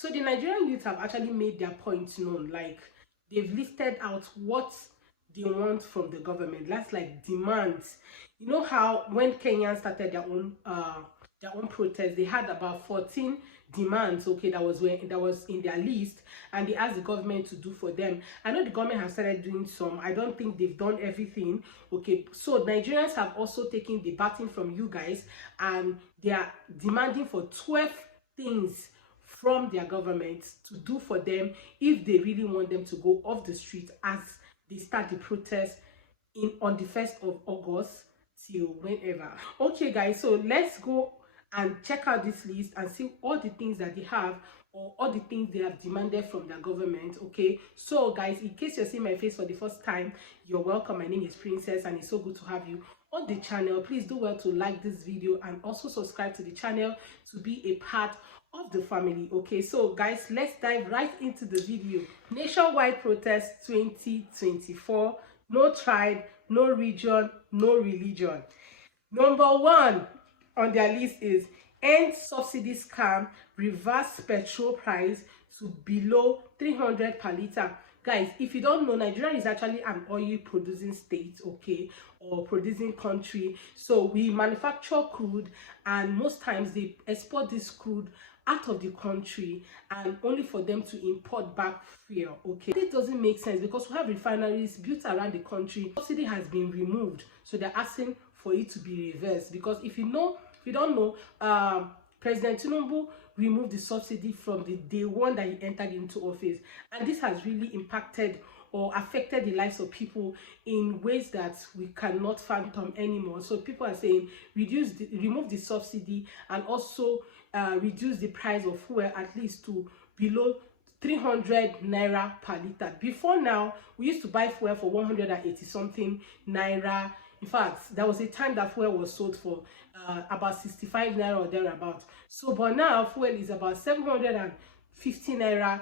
So the Nigerian youth have actually made their points known. Like, they've listed out what they want from the government. That's like demands. You know how when Kenyans started their own protest, they had about 14 demands, okay, that was in their list, and they asked the government to do for them. I know the government has started doing some. I don't think they've done everything, okay. So Nigerians have also taken the baton from you guys, and they are demanding for 12 things from their government to do for them if they really want them to go off the street as they start the protest on the 1st of August till whenever. Okay guys, so let's go and check out this list and see all the things that they have, or all the things they have demanded from their government. Okay, so guys, in case you're seeing my face for the first time, you're welcome. My name is Princess, and it's so good to have you on the channel. Please do well to like this video and also subscribe to the channel to be a part of the family. Okay, so guys, let's dive right into the video. Nationwide protest 2024. No tribe, no region, no religion. Number 1 on their list is end subsidy scam, reverse petrol price to below 300 per liter. Guys, if you don't know, Nigeria is actually an oil producing state, okay, or producing country. So we manufacture crude, and most times they export this crude out of the country, and only for them to import back fuel. Okay, this doesn't make sense because we have refineries built around the country. Subsidy has been removed, so they're asking for it to be reversed. Because if you don't know, President Tinubu removed the subsidy from the day one that he entered into office, and this has really impacted or affected the lives of people in ways that we cannot fathom anymore. So people are saying remove the subsidy, and also reduce the price of fuel at least to below 300 naira per liter. Before now, we used to buy fuel for 180 something naira. In fact, there was a time that fuel was sold for about 65 naira or thereabout. So but now fuel is about 750 naira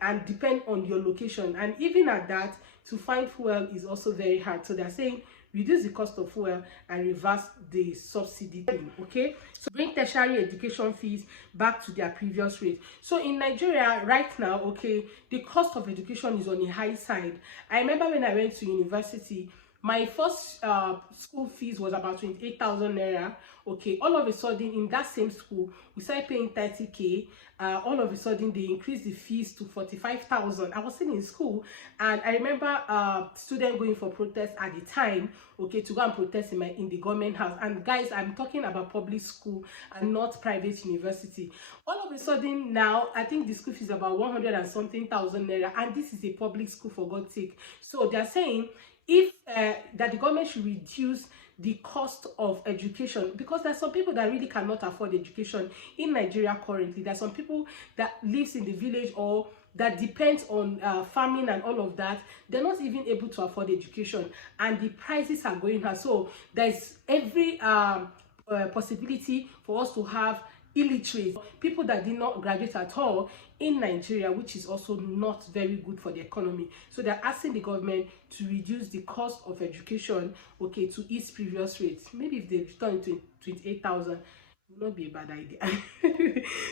and depend on your location, and even at that, to find fuel is also very hard. So they're saying reduce the cost of fuel and reverse the subsidy thing. Okay, so bring tertiary education fees back to their previous rate. So in Nigeria right now, okay, the cost of education is on the high side. I remember when I went to university, my first school fees was about 28,000 naira. Okay, all of a sudden in that same school we started paying 30k. All of a sudden they increased the fees to 45,000. I was still in school, and I remember students going for protest at the time, okay, to go and protest in the government house. And guys, I'm talking about public school and not private university. All of a sudden now, I think the school fees is about 100 and something thousand naira, and this is a public school, for God's sake. So they're saying if that the government should reduce the cost of education, because there's some people that really cannot afford education in Nigeria currently. There's some people that lives in the village or that depends on farming and all of that. They're not even able to afford education, and the prices are going high. So there's every possibility for us to have illiterate people that did not graduate at all in Nigeria, which is also not very good for the economy. So they're asking the government to reduce the cost of education, okay, to its previous rates. Maybe if they return to 28,000, will not be a bad idea.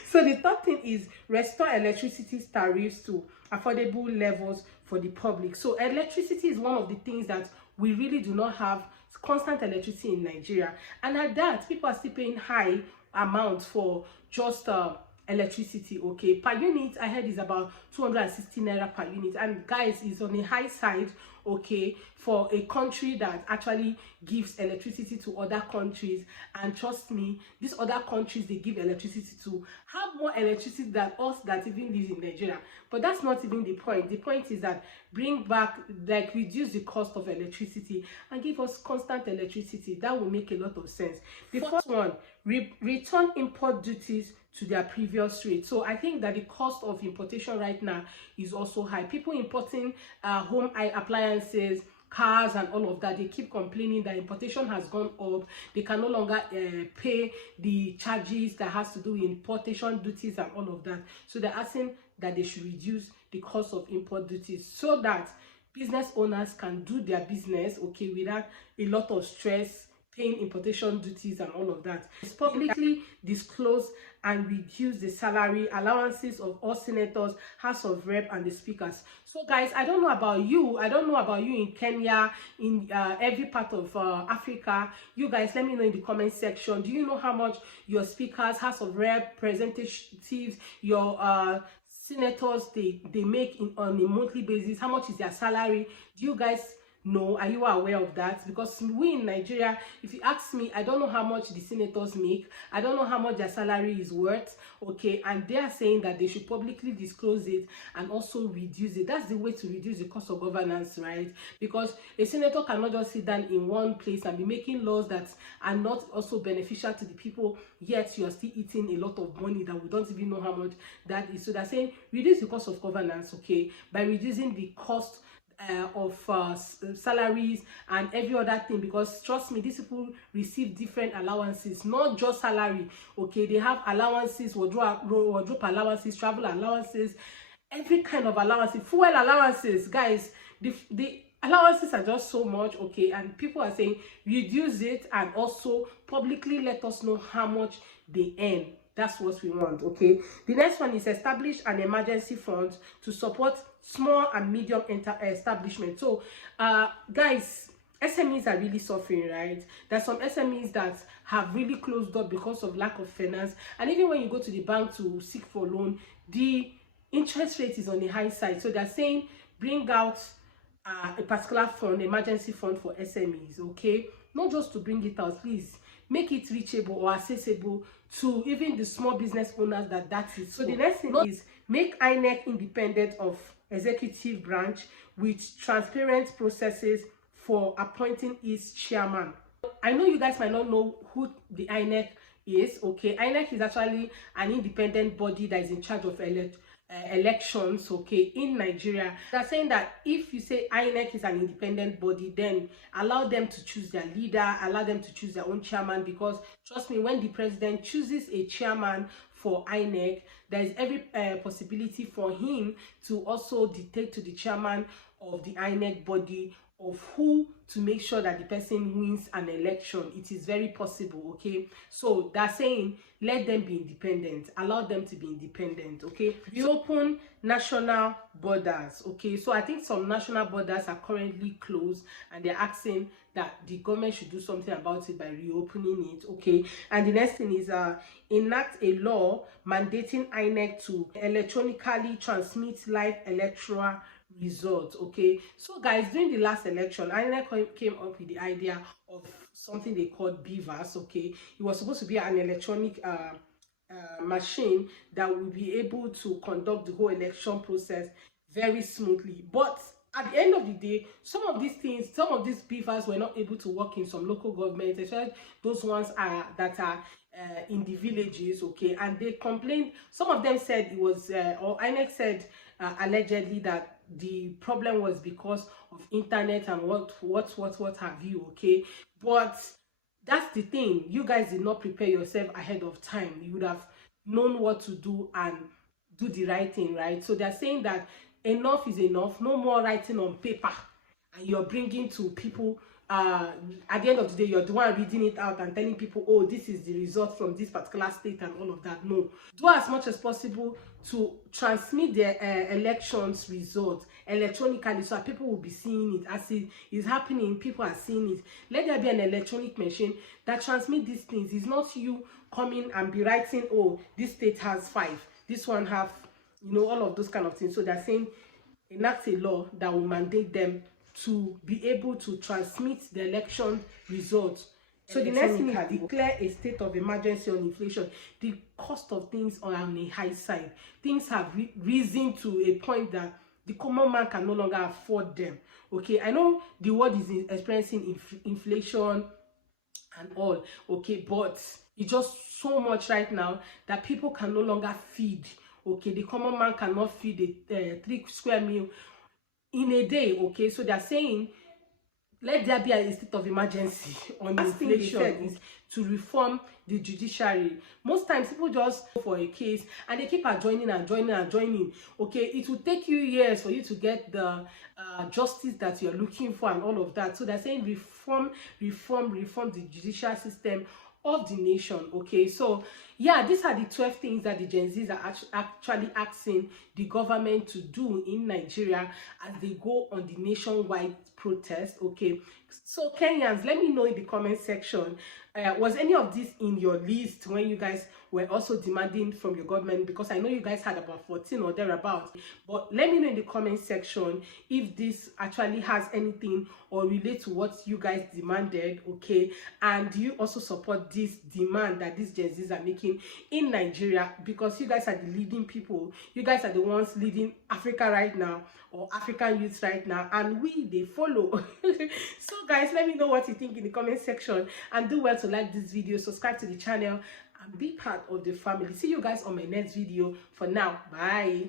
So the third thing is restore electricity tariffs to affordable levels for the public. So electricity is one of the things that we really do not have constant electricity in Nigeria, and at that, people are still paying high amount for just electricity. Okay, per unit I heard is about 260 naira per unit, and guys, is on the high side, okay, for a country that actually gives electricity to other countries. And trust me, these other countries they give electricity to have more electricity than us that even lives in Nigeria. But that's not even the point. The point is that bring back, like, reduce the cost of electricity and give us constant electricity. That will make a lot of sense. The first one, return import duties to their previous rate. So I think that the cost of importation right now is also high. People importing home appliances, cars and all of that, they keep complaining that importation has gone up. They can no longer pay the charges that has to do with importation duties and all of that. So they're asking that they should reduce the cost of import duties so that business owners can do their business, okay, without a lot of stress paying importation duties and all of that. It's publicly disclosed and reduce the salary allowances of all senators, House of Rep, and the speakers. So guys, I don't know about you. I don't know about you in Kenya, in every part of Africa. You guys, let me know in the comment section. Do you know how much your speakers, House of Rep, representatives, your senators they make on a monthly basis? How much is their salary? Do you guys know? Are you aware of that? Because we in Nigeria, if you ask me, I don't know how much the senators make. I don't know how much their salary is worth. Okay, and they are saying that they should publicly disclose it and also reduce it. That's the way to reduce the cost of governance, right? Because a senator cannot just sit down in one place and be making laws that are not also beneficial to the people, yet you are still eating a lot of money that we don't even know how much that is. So they're saying reduce the cost of governance, okay, by reducing the cost of salaries and every other thing, because trust me, these people receive different allowances, not just salary. Okay, they have allowances, wardrobe allowances, travel allowances, every kind of allowances, fuel allowances. Guys, the allowances are just so much. Okay, and people are saying reduce it and also publicly let us know how much they earn. That's what we want. Okay, the next one is establish an emergency fund to support small and medium establishment. So guys, SMEs are really suffering, right? There's some SMEs that have really closed up because of lack of finance, and even when you go to the bank to seek for loan, the interest rate is on the high side. So they're saying bring out a particular fund, emergency fund for SMEs. Okay, not just to bring it out, please make it reachable or accessible to even the small business owners that is. So the next thing is make INEC independent of executive branch with transparent processes for appointing its chairman. I know you guys might not know who the INEC is. Okay, INEC is actually an independent body that is in charge of elections, okay, in Nigeria. They're saying that if you say INEC is an independent body, then allow them to choose their leader, allow them to choose their own chairman, because trust me, when the president chooses a chairman for INEC, there is every possibility for him to also dictate to the chairman of the INEC body of who to make sure that the person wins an election. It is very possible. Okay, so they're saying let them be independent, allow them to be independent. Okay, reopen national borders. Okay, so I think some national borders are currently closed and they're asking that the government should do something about it by reopening it. Okay, and the next thing is enact a law mandating INEC to electronically transmit live electoral results. Okay, so guys, during the last election, INEC came up with the idea of something they called BVAS. Okay, it was supposed to be an electronic machine that will be able to conduct the whole election process very smoothly. But at the end of the day, some of these things, some of these BVAS were not able to work in some local governments, especially those ones that are in the villages. Okay, and they complained. Some of them said it was, or INEC said allegedly that the problem was because of internet and what have you. Okay, but that's the thing, you guys did not prepare yourself ahead of time. You would have known what to do and do the right thing, right? So they're saying that enough is enough, no more writing on paper and you're bringing to people. At the end of the day, you're the one reading it out and telling people, oh, this is the result from this particular state and all of that. No, do as much as possible to transmit their elections results electronically, so that people will be seeing it as it is happening. People are seeing it. Let there be an electronic machine that transmit these things. It's not you coming and be writing, oh, this state has 5, this one have, you know, all of those kind of things. So they're saying enact a law that will mandate them to be able to transmit the election results. So the next thing is declare a state of emergency on inflation. The cost of things are on a high side. Things have risen to a point that the common man can no longer afford them. Okay, I know the world is experiencing inflation and all. Okay, but it's just so much right now that people can no longer feed. Okay, the common man cannot feed a 3 square meal in a day. Okay, so they're saying let there be a state of emergency on inflation. Is to reform the judiciary. Most times people just go for a case and they keep adjoining and joining and joining. Okay, it will take you years for you to get the justice that you're looking for and all of that. So they're saying reform the judicial system of the nation. Okay, so Yeah, these are the 12 things that the Gen Zs are actually asking the government to do in Nigeria as they go on the nationwide protest. Okay, so Kenyans, let me know in the comment section, was any of this in your list when you guys were also demanding from your government? Because I know you guys had about 14 or thereabouts, but let me know in the comment section if this actually has anything or relate to what you guys demanded. Okay, and do you also support this demand that these Gen Zs are making in Nigeria? Because you guys are the leading people, you guys are the ones leading Africa right now, or African youths right now, and we they follow. So guys, let me know what you think in the comment section, and do well to like this video, subscribe to the channel, and be part of the family. See you guys on my next video. For now, bye.